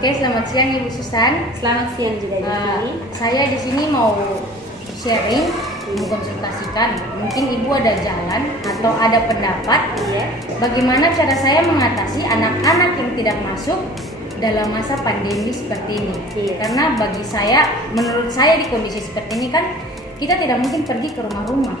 Oke, selamat siang Ibu Susan. Selamat siang juga di sini. Saya di sini mau sharing, mengkonsultasikan. Mungkin Ibu ada jalan atau ada pendapat, bagaimana cara saya mengatasi anak-anak yang tidak masuk dalam masa pandemi seperti ini. Karena bagi saya, menurut saya di kondisi seperti ini kan kita tidak mungkin pergi ke rumah-rumah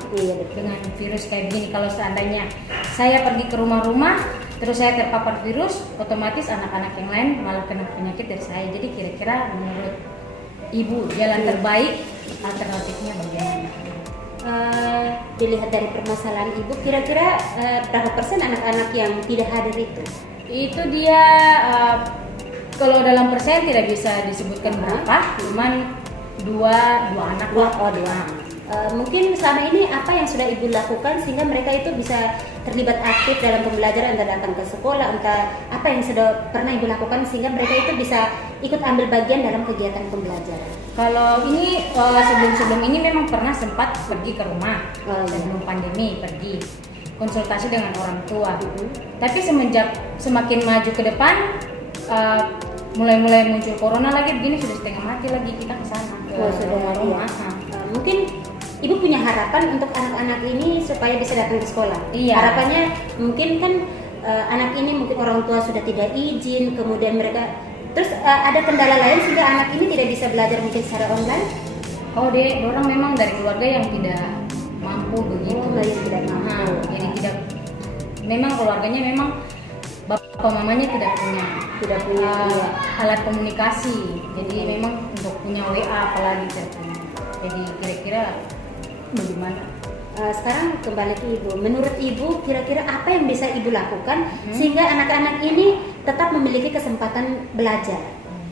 dengan virus kayak begini. Kalau seandainya saya pergi ke rumah-rumah terus saya terpapar virus, otomatis anak-anak yang lain malah kena penyakit dari saya. Jadi kira-kira menurut Ibu jalan terbaik alternatifnya bagaimana? Dilihat dari permasalahan Ibu, kira-kira berapa persen anak-anak yang tidak hadir itu? Itu dia kalau dalam persen tidak bisa disebutkan berapa, cuman dua anak. Dua. Mungkin selama ini apa yang sudah Ibu lakukan sehingga mereka itu bisa terlibat aktif dalam pembelajaran, entah datang ke sekolah, entah apa yang sudah pernah Ibu lakukan sehingga mereka itu bisa ikut ambil bagian dalam kegiatan pembelajaran. Kalau ini sebelum ini memang pernah sempat pergi ke rumah sebelum pandemi, pergi konsultasi dengan orang tua. Tapi semenjak semakin maju ke depan, mulai muncul corona lagi begini, sudah setengah mati lagi kita ke sana ke rumah. Mungkin Ibu punya harapan untuk anak-anak ini supaya bisa datang ke sekolah. Harapannya mungkin kan anak ini mungkin orang tua sudah tidak izin, kemudian mereka terus ada kendala lain sehingga anak ini tidak bisa belajar mungkin secara online. Orang memang dari keluarga yang tidak mampu begitu. Yang tidak mampu. Jadi tidak, memang keluarganya memang bapak mamanya tidak punya alat komunikasi. Jadi memang untuk punya WA apalagi tidak punya. Jadi kira-kira bagaimana? Sekarang kembali ke Ibu. Menurut Ibu, kira-kira apa yang bisa Ibu lakukan sehingga anak-anak ini tetap memiliki kesempatan belajar?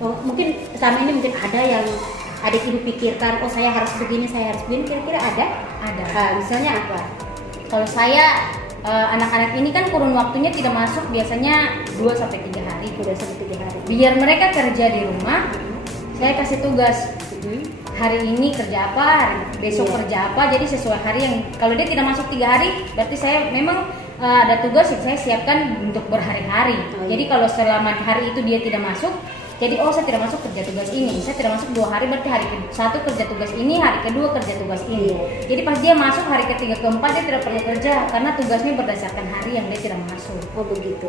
Mungkin selama ini mungkin ada yang adik Ibu pikirkan, saya harus begini, saya harus begini. Kira-kira ada? Misalnya apa? Kalau saya, anak-anak ini kan kurun waktunya tidak masuk biasanya 2-3 hari. Biar mereka kerja di rumah, saya kasih tugas. Hari ini kerja apa, hari besok kerja apa, jadi sesuai hari yang kalau dia tidak masuk 3 hari, berarti saya memang ada tugas yang saya siapkan untuk berhari-hari. Jadi kalau selama hari itu dia tidak masuk, jadi saya tidak masuk kerja tugas ini, saya tidak masuk 2 hari, berarti hari ke-1 kerja tugas ini, hari kedua kerja tugas ini. Jadi pas dia masuk hari ketiga keempat dia tidak perlu kerja karena tugasnya berdasarkan hari yang dia tidak masuk. Begitu.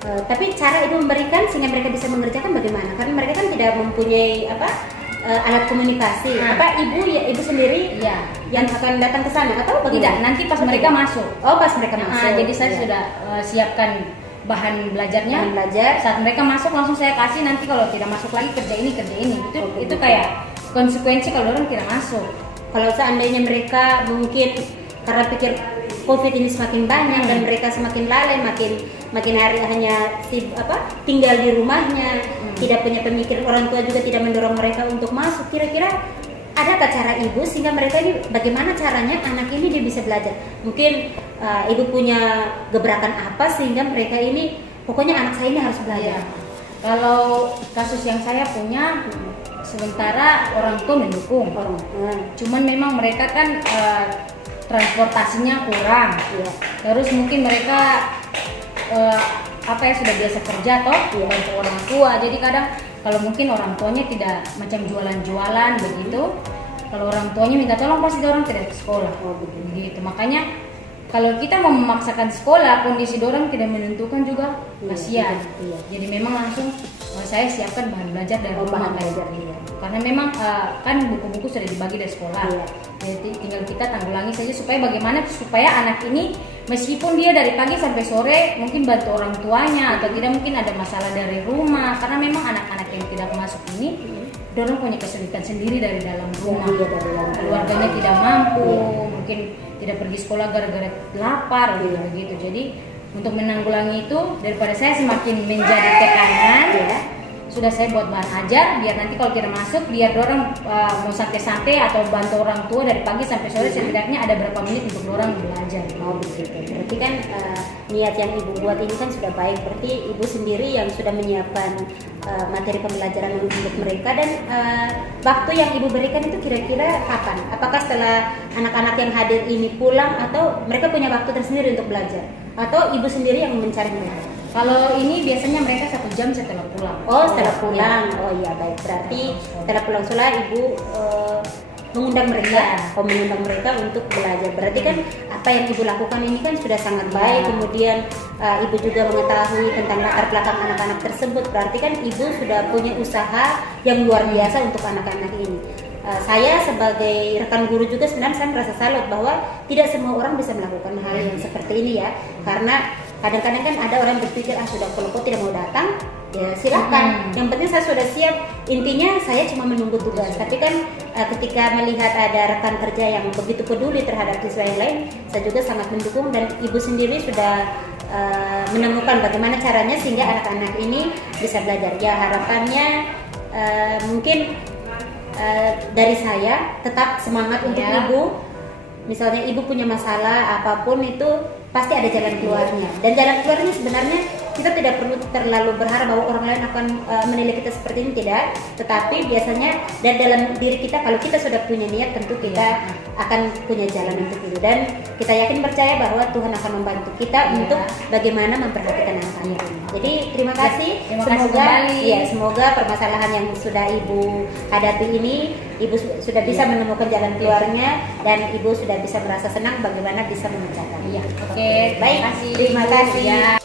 Tapi cara Ibu memberikan sehingga mereka bisa mengerjakan bagaimana? Karena mereka kan tidak mempunyai alat komunikasi. Ibu sendiri yang akan datang ke sana atau bagaimana? Tidak, nanti pas mereka masuk. Pas mereka masuk. Jadi saya sudah siapkan bahan belajarnya. Saat mereka masuk langsung saya kasih, nanti kalau tidak masuk lagi kerja ini. Itu kayak konsekuensi kalau orang tidak masuk. Kalau seandainya mereka mungkin karena pikir COVID ini semakin banyak dan mereka semakin lalai, makin hari hanya tinggal di rumahnya, tidak punya pemikiran, orang tua juga tidak mendorong mereka untuk masuk. Kira-kira adakah cara Ibu sehingga mereka ini bagaimana caranya anak ini dia bisa belajar? Mungkin Ibu punya gebrakan apa sehingga mereka ini pokoknya anak saya ini harus belajar. Kalau kasus yang saya punya, sementara orang tua mendukung. Cuman memang mereka kan transportasinya kurang. Terus mungkin mereka sudah biasa kerja bantu orang tua. Jadi kadang kalau mungkin orang tuanya tidak macam jualan-jualan begitu, kalau orang tuanya minta tolong pasti orang tidak ke sekolah. Begitu. Makanya kalau kita mau memaksakan sekolah, kondisi orang tidak menentukan juga kasihan. Jadi memang langsung saya siapkan bahan belajar dari rumah. Karena memang kan buku-buku sudah dibagi dari sekolah. Jadi tinggal kita tanggulangi saja supaya anak ini meskipun dia dari pagi sampai sore mungkin bantu orang tuanya atau tidak mungkin ada masalah dari rumah, karena memang anak-anak yang tidak masuk ini dorong punya kesulitan sendiri dari dalam rumah. Keluarganya tidak mampu, mungkin tidak pergi sekolah gara-gara lapar begitu. Jadi untuk menanggulangi itu, daripada saya semakin menjadi tekanan, sudah saya buat bahan ajar biar nanti kalau tidak masuk biar dorang mau santai-santai atau bantu orang tua dari pagi sampai sore, setidaknya ada berapa menit untuk dorang belajar. Begitu. Berarti kan niat yang Ibu buat ini kan sudah baik. Berarti Ibu sendiri yang sudah menyiapkan materi pembelajaran untuk mereka, dan waktu yang Ibu berikan itu kira-kira kapan? Apakah setelah anak-anak yang hadir ini pulang atau mereka punya waktu tersendiri untuk belajar? Atau Ibu sendiri yang mencari mereka? Kalau ini biasanya mereka 1 jam setelah pulang. Oh, setelah pulang. Oh iya, baik. Berarti setelah pulang sekolah ibu mengundang mereka, mengundang mereka untuk belajar. Berarti kan apa yang ibu lakukan ini kan sudah sangat baik. Kemudian ibu juga mengetahui tentang latar belakang anak-anak tersebut. Berarti kan ibu sudah punya usaha yang luar biasa untuk anak-anak ini. Saya sebagai rekan guru juga sebenarnya saya merasa salut bahwa tidak semua orang bisa melakukan hal yang seperti ini ya. Karena kadang-kadang kan ada orang yang berpikir sudah kelompok tidak mau datang, ya silakan. Yang penting saya sudah siap. Intinya saya cuma menunggu tugas. Tapi kan ketika melihat ada rekan kerja yang begitu peduli terhadap siswa yang lain, saya juga sangat mendukung dan ibu sendiri sudah menemukan bagaimana caranya sehingga anak-anak ini bisa belajar. Ya harapannya mungkin dari saya tetap semangat untuk ibu. Misalnya ibu punya masalah apapun itu pasti ada jalan keluarnya. Dan jalan keluarnya sebenarnya kita tidak perlu terlalu berharap bahwa orang lain akan menilai kita seperti ini, tidak. Tetapi biasanya dan dalam diri kita kalau kita sudah punya niat tentu kita akan punya jalan untuk itu. Dan kita yakin percaya bahwa Tuhan akan membantu kita untuk bagaimana memperhatikan anak-anak ini. Jadi terima kasih. Semoga permasalahan yang sudah ibu hadapi ini ibu sudah bisa menemukan jalan keluarnya dan ibu sudah bisa merasa senang bagaimana bisa memecahkan. Oke, baik. Terima kasih.